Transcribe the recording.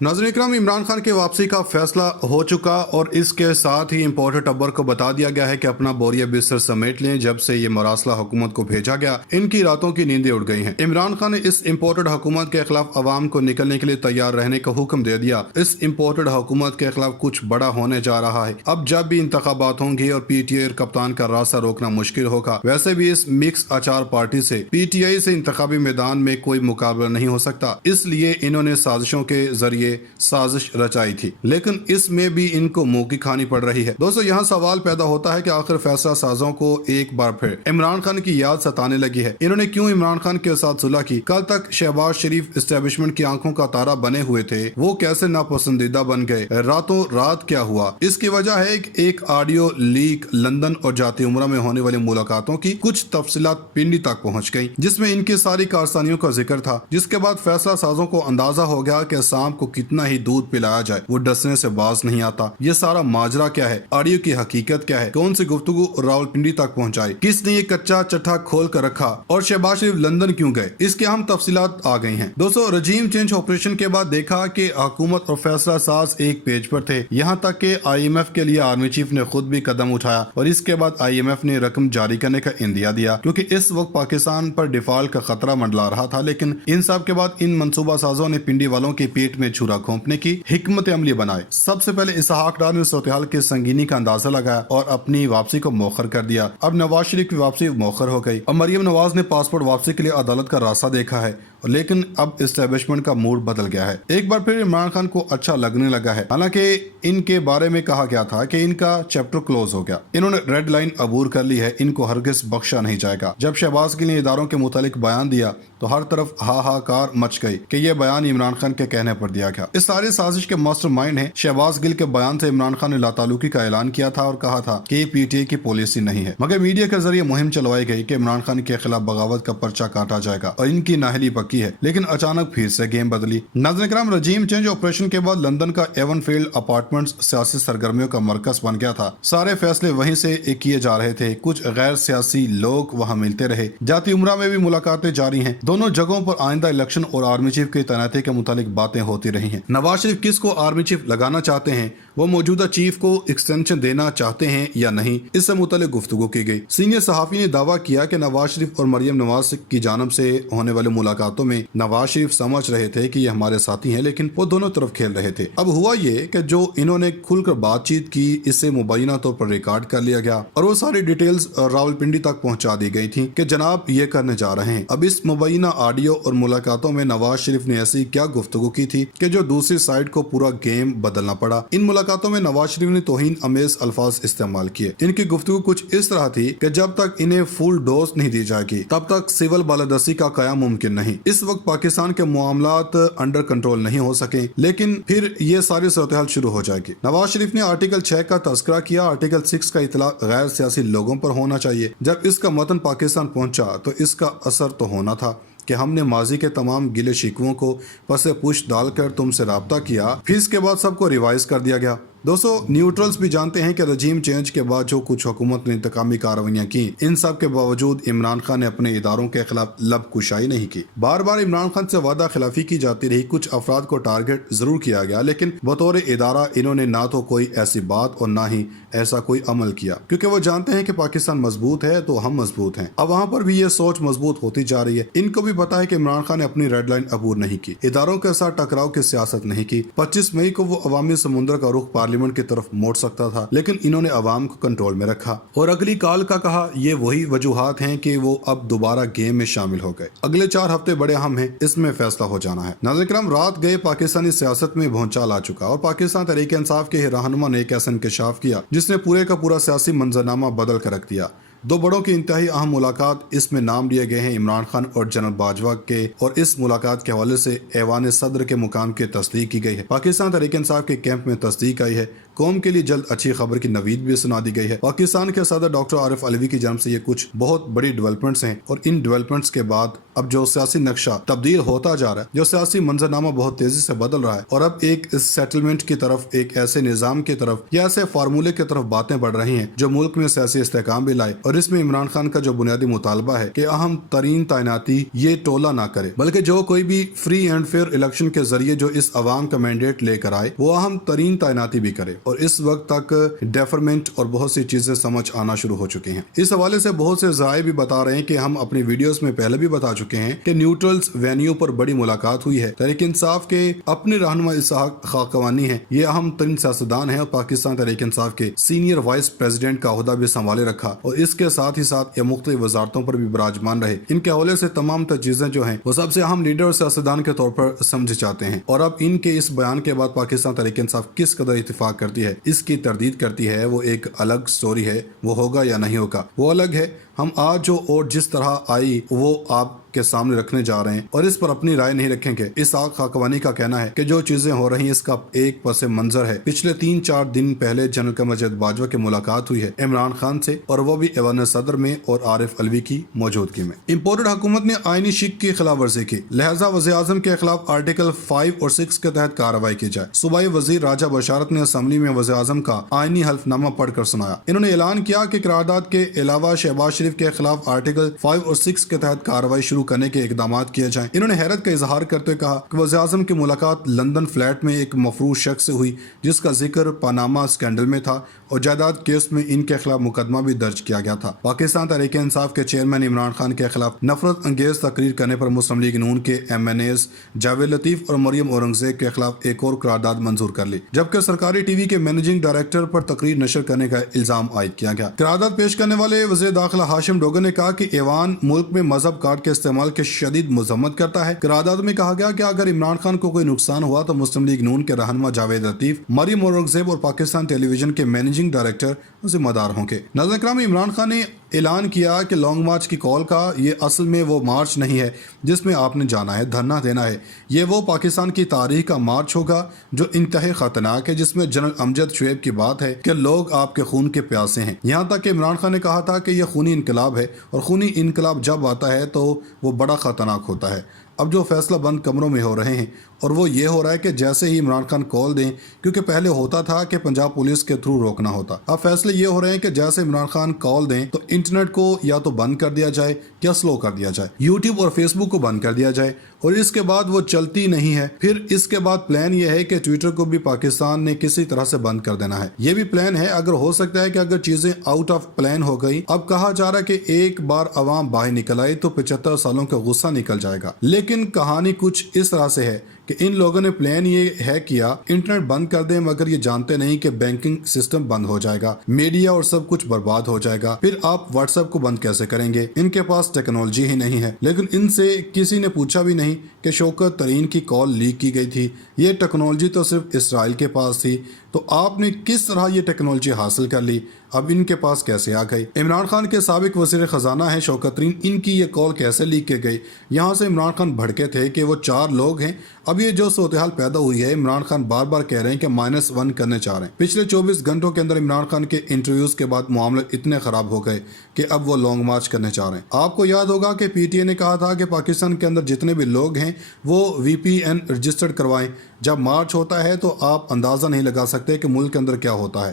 नाज़रीन इकराम, इमरान खान की वापसी का फैसला हो चुका और इसके साथ ही इम्पोर्टर टब्बर को बता दिया गया है कि अपना बोरिया बिस्तर समेट लें। जब से ये मरासला हुकूमत को भेजा गया, इनकी रातों की नींदें उड़ गई हैं। इमरान खान ने इस इम्पोर्टेड हुकूमत के खिलाफ अवाम को निकलने के लिए तैयार रहने का हुक्म दे दिया। इस इम्पोर्टेड हुकूमत के खिलाफ कुछ बड़ा होने जा रहा है। अब जब भी इंतखाबात होंगी और PTI और कप्तान का रास्ता रोकना मुश्किल होगा। वैसे भी इस मिक्स अचार पार्टी से PTI से इंतखाबी मैदान में कोई मुकाबला नहीं हो सकता, इसलिए इन्होंने साजिशों के जरिए साजिश रचाई थी, लेकिन इसमें भी इनको मुंह की खानी पड़ रही है। दोस्तों, यहाँ सवाल पैदा होता है कि आखिर फैसला साजों को एक बार फिर इमरान खान की याद सताने लगी है। इन्होंने क्यों इमरान खान के साथ सुलह की? कल तक शहबाज शरीफ एस्टेब्लिशमेंट की आंखों का तारा बने हुए थे, वो कैसे नापसंदीदा बन गए? रातों रात क्या हुआ? इसकी वजह है एक ऑडियो लीक लंदन और जाती उम्रा में होने वाली मुलाकातों की कुछ तफसीलात पिंडी तक पहुँच गयी, जिसमें इनकी सारी कारस्तानियों का जिक्र था। जिसके बाद फैसला साजों को अंदाजा हो गया कि सांप को कितना ही दूध पिलाया जाए, वो डसने से बाज नहीं आता। ये सारा माजरा क्या है? ऑडियो की हकीकत क्या है? कौन सी गुफ्तगू रावलपिंडी तक पहुंचाई? किसने ये कच्चा चट्टा खोल कर रखा? और शहबाज शरीफ लंदन क्यों गए? इसके अहम तफसीलात आ गई हैं। दोस्तों, रजीम चेंज ऑपरेशन के बाद देखा कि हुकूमत और फैसला साज एक पेज पर थे। यहाँ तक कि IMF के लिए आर्मी चीफ ने खुद भी कदम उठाया और इसके बाद IMF ने रकम जारी करने का इंदिया दिया, क्योंकि इस वक्त पाकिस्तान पर डिफॉल्ट का खतरा मंडला रहा था। लेकिन इन सब के बाद इन मंसूबा साजों ने पिंडी वालों के पेट में छुरा घोंपने की हिकमत अमली बनाए। सबसे पहले इसहाक डार ने सूरत-ए-हाल की संगीनी का अंदाजा लगाया और अपनी वापसी को मौखर कर दिया। अब नवाज शरीफ की वापसी मौखर हो गई और मरियम नवाज ने पासपोर्ट वापसी के लिए अदालत का रास्ता देखा है, लेकिन अब एस्टेब्लिशमेंट का मूड बदल गया है। एक बार फिर इमरान खान को अच्छा लगने लगा है। हालांकि इनके बारे में कहा गया था कि इनका चैप्टर क्लोज हो गया, इन्होंने रेड लाइन अबूर कर ली है, इनको हरगिज बख्शा नहीं जाएगा। जब शहबाज गिल ने इदारों के मुतालिक बयान दिया तो हर तरफ हाहाकार मच गई कि यह बयान इमरान खान के कहने पर दिया गया। इस सारी साजिश के मास्टरमाइंड है शहबाज गिल के बयान से इमरान खान ने लातालुकी का ऐलान किया था और कहा था कि PTI की पॉलिसी नहीं है, मगर मीडिया के जरिए मुहिम चलवाई गई कि इमरान खान के खिलाफ बगावत का पर्चा काटा जाएगा और इनकी नाहली पक्की है। लेकिन अचानक फिर से गेम बदली। नाज़रीन इकराम, रजीम चेंज ऑपरेशन के बाद लंदन का एवनफील्ड अपार्टमेंट्स सियासी सरगर्मियों का मरकज बन गया था। सारे फैसले वहीं से किए जा रहे थे। कुछ गैर सियासी लोग वहां मिलते रहे। जाती उम्रा में भी मुलाकातें जारी हैं। दोनों जगहों पर आइंदा इलेक्शन और आर्मी चीफ की तैनाती के मुतालिक बातें होती रही हैं। नवाज शरीफ किसको आर्मी चीफ लगाना चाहते हैं, वो मौजूदा चीफ को एक्सटेंशन देना चाहते हैं या नहीं, इससे मुतालिक गुफ्तगू की गई। सीनियर सहाफी ने दावा किया कि नवाज शरीफ और मरियम नवाज की जानब से होने वाले मुलाकातों में नवाज शरीफ समझ रहे थे कि ये हमारे साथी हैं, लेकिन वो दोनों तरफ खेल रहे थे। अब हुआ ये कि जो इन्होंने खुलकर बातचीत की, इससे मुबैना तौर पर रिकॉर्ड कर लिया गया और वो सारी डिटेल्स रावलपिंडी तक पहुंचा दी गई थी कि जनाब ये करने जा रहे हैं। अब इस मुबैना ऑडियो और मुलाकातों में नवाज शरीफ ने ऐसी क्या गुफ्तगू की थी कि जो दूसरी साइड को पूरा गेम बदलना पड़ा। इन मुलाकातों में नवाज शरीफ ने तौहीन अमेज अल्फाज इस्तेमाल किए। इनकी गुफ्तगू कुछ इस तरह थी कि जब तक इन्हें फुल डोज नहीं दी जाएगी तब तक सिविल बालादस्ती का कयाम मुमकिन नहीं। इस वक्त पाकिस्तान के मामलात अंडर कंट्रोल नहीं हो सके, लेकिन फिर ये सारी सूरत-ए-हाल शुरू हो जाएगी। नवाज शरीफ ने आर्टिकल 6 का तस्करा किया। आर्टिकल 6 का इतलाक गैर सियासी लोगों पर होना चाहिए। जब इसका मतन पाकिस्तान पहुंचा तो इसका असर तो होना था कि हमने माजी के तमाम गिले शिकवों को पसे पुश डालकर तुमसे राब्ता किया, फिर इसके बाद सबको रिवाइज कर दिया गया। दोस्तों, न्यूट्रल्स भी जानते हैं कि रजीम चेंज के बाद जो कुछ हुकूमत ने इंतकामी कार्रवाइयाँ की, इन सब के बावजूद इमरान खान ने अपने इदारों के खिलाफ लब कुशाई नहीं की। बार बार इमरान खान से वादा खिलाफी की जाती रही। कुछ अफराद को टारगेट जरूर किया गया, लेकिन बतौर इदारा इन्होंने ना तो कोई ऐसी बात और ना ही ऐसा कोई अमल किया, क्योंकि वो जानते हैं कि पाकिस्तान मजबूत है तो हम मजबूत हैं। अब वहाँ पर भी ये सोच मजबूत होती जा रही है। इनको भी पता है कि इमरान खान ने अपनी रेड लाइन अबूर नहीं की, इदारों के साथ टकराव की सियासत नहीं की। 25 मई को वो अवामी समुद्र का रुख पार्लियामेंट की तरफ मोड़ सकता था, लेकिन इन्होंने अवाम को कंट्रोल में रखा और अगली काल का कहा। ये वही वजूहात हैं कि वो अब दोबारा गेम में शामिल हो गए। अगले 4 हफ्ते बड़े अहम हैं, इसमें फैसला हो जाना है। नाज़रीन इकराम, रात गए पाकिस्तानी सियासत में भौचाल आ चुका और पाकिस्तान तहरीक इंसाफ के रहनुमा ने एक ऐसा इंकशाफ किया जिसने पूरे का पूरा सियासी मंजरनामा बदल कर रख दिया। दो बड़ों की इंतहाई अहम मुलाकात इसमें नाम लिए गए हैं इमरान खान और जनरल बाजवा के, और इस मुलाकात के हवाले से ऐवान सदर के मुकाम की तस्दीक की गई है। पाकिस्तान तहरीक इंसाफ के कैंप में तस्दीक आई है। कौम के लिए जल्द अच्छी खबर की नवीद भी सुना दी गई है। पाकिस्तान के सदर डॉक्टर आरिफ अलवी की जन्म से ये कुछ बहुत बड़ी डेवलपमेंट्स हैं और इन डेवलपमेंट्स के बाद अब जो सियासी नक्शा तब्दील होता जा रहा है, जो सियासी मंजरनामा बहुत तेजी से बदल रहा है और अब एक सेटलमेंट की तरफ, एक ऐसे निजाम की तरफ या ऐसे फार्मूले की तरफ बातें बढ़ रही हैं जो मुल्क में सियासी इस्तेहकाम भी लाए। और इसमें इमरान खान का जो बुनियादी मुतालबा है कि अहम तरीन तैनाती ये टोला ना करे, बल्कि जो कोई भी फ्री एंड फेयर इलेक्शन के जरिए जो इस अवाम का मैंडेट लेकर आए वो अहम तरीन तैनाती भी करे। और इस वक्त तक डेफरमेंट और बहुत सी चीजें समझ आना शुरू हो चुकी हैं। इस हवाले से बहुत से ज़राए भी बता रहे हैं कि हम अपनी वीडियोस में पहले भी बता चुके हैं कि न्यूट्रल्स वेन्यू पर बड़ी मुलाकात हुई है। तहरीक इंसाफ के अपने रहनुमा इसहाक खाकवानी है, ये अहम तरीन सियासतदान है और पाकिस्तान तहरीक इंसाफ के सीनियर वाइस प्रेसिडेंट का ओहदा भी संभाले रखा और इसके साथ ही साथ ये मुख्तलिफ वजारतों पर भी विराजमान रहे। इनके हवाले से तमाम चीजें जो हैं वो सबसे अहम लीडर और सियासतदान के तौर पर समझे जाते हैं। और अब इनके इस बयान के बाद पाकिस्तान तहरीक इंसाफ किस कदर इत्तेफाक करती है, इसकी तरदीद करती है, वो एक अलग स्टोरी है। वो होगा या नहीं होगा वो अलग है। हम आज जो और जिस तरह आई वो आपके सामने रखने जा रहे हैं और इस पर अपनी राय नहीं रखेंगे। इसहाक खाकवानी का कहना है कि जो चीजें हो रही हैं इसका एक पस मंजर है। पिछले 3-4 दिन पहले जनरल कमर जावेद बाजवा की मुलाकात हुई है इमरान खान से और वो भी ऐवान सदर में और आरिफ अलवी की मौजूदगी में। इम्पोर्टेड हुकूमत ने आईनी शिक की खिलाफ वर्जी की, लिहाजा वज़ीर आज़म के खिलाफ आर्टिकल 5 और 6 के तहत कार्रवाई की जाए। सूबाई वजीर राजा बशारत ने असम्बली में वज़ीर आज़म का आईनी हल्फनामा पढ़कर सुनाया। इन्होंने ऐलान किया कि करारदाद के अलावा शहबाज शरीफ के खिलाफ आर्टिकल 5 और 6 के तहत कार्रवाई शुरू करने के इकदाम किए जाएं। इन्होंने हैरत का इजहार करते हुए कहा कि वज़ीर आज़म की मुलाकात लंदन फ्लैट में एक मफरूज शख्स से हुई जिसका जिक्र पनामा स्कैंडल में था और जायदाद केस में इनके खिलाफ मुकदमा भी दर्ज किया गया था। पाकिस्तान तहरीक इंसाफ के चेयरमैन इमरान खान के खिलाफ नफरत अंगेज तकरीर करने पर मुस्लिम लीग नून के MNAs जावेद लतीफ और मरियम औरंगजेब के खिलाफ एक और करारदाद मंजूर कर ली, जबकि सरकारी टीवी के मैनेजिंग डायरेक्टर पर तकरीर नशर करने का इल्जाम आयद किया गया। करारदाद पेश करने वाले वज़ीर दाखिला हाशिम डोगर ने कहा कि ऐवान मुल्क में मजहब कार्ड के इस्तेमाल के शदीद मजम्मत करता है। करारदाद में कहा गया कि अगर इमरान खान को कोई नुकसान हुआ तो मुस्लिम लीग नून के रहनुमा जावेद लतीफ, मरियम औरंगजेब और पाकिस्तान टेलीविजन के मैनेजिंग डायरेक्टर जिम्मेदार होंगे। नाज़रीन इकराम, इमरान खान ने ऐलान किया कि लॉन्ग मार्च की कॉल का ये असल में वो मार्च नहीं है जिसमें आपने जाना है, धरना देना है। ये वो पाकिस्तान की तारीख का मार्च होगा जो इंतहाई खतरनाक है, जिसमें जनरल अमजद शुएब की बात है कि लोग आपके खून के प्यासे हैं। यहाँ तक कि इमरान खान ने कहा था कि यह खूनी इनकलाब है और खूनी इनकलाब जब आता है तो वो बड़ा खतरनाक होता है। अब जो फैसला बंद कमरों में हो रहे हैं और वो ये हो रहा है कि जैसे ही इमरान खान कॉल दें, क्योंकि पहले होता था कि पंजाब पुलिस के थ्रू रोकना होता, अब फैसले ये हो रहे हैं कि जैसे इमरान खान कॉल दें तो इंटरनेट को या तो बंद कर दिया जाए या स्लो कर दिया जाए, यूट्यूब और फेसबुक को बंद कर दिया जाए और इसके बाद वो चलती नहीं है। फिर इसके बाद प्लान ये है कि ट्विटर को भी पाकिस्तान ने किसी तरह से बंद कर देना है। ये भी प्लान है। अगर हो सकता है कि अगर चीजें आउट ऑफ प्लान हो गई, अब कहा जा रहा है कि एक बार अवाम बाहर निकल आई तो 75 सालों का गुस्सा निकल जाएगा। लेकिन कहानी कुछ इस तरह से है कि इन लोगों ने प्लान ये है किया इंटरनेट बंद कर दें, मगर ये जानते नहीं कि बैंकिंग सिस्टम बंद हो जाएगा, मीडिया और सब कुछ बर्बाद हो जाएगा। फिर आप व्हाट्सएप को बंद कैसे करेंगे? इनके पास टेक्नोलॉजी ही नहीं है। लेकिन इनसे किसी ने पूछा भी नहीं कि शौकत तरीन की कॉल लीक की गई थी। ये टेक्नोलॉजी तो सिर्फ इसराइल के पास थी, तो आपने किस तरह ये टेक्नोलॉजी हासिल कर ली? अब इनके पास कैसे आ गई? इमरान खान के साबिक वज़ीर ख़जाना है शौकत तरीन, इनकी ये कॉल कैसे लीक की गई? यहाँ से इमरान खान भड़के थे कि वो 4 लोग हैं। अब ये जो सूरत-ए-हाल पैदा हुई है, इमरान खान बार बार कह रहे हैं कि -1 करने चाह रहे हैं। पिछले 24 घंटों के अंदर इमरान खान के इंटरव्यूज के बाद मामले इतने खराब हो गए कि अब वो लॉन्ग मार्च करने चाह रहे हैं। आपको याद होगा कि PTI ने कहा था कि पाकिस्तान के अंदर जितने भी लोग हैं वो VPN रजिस्टर्ड करवाएं। जब मार्च होता है तो आप अंदाज़ा नहीं लगा सकते कि मुल्क के अंदर क्या होता है।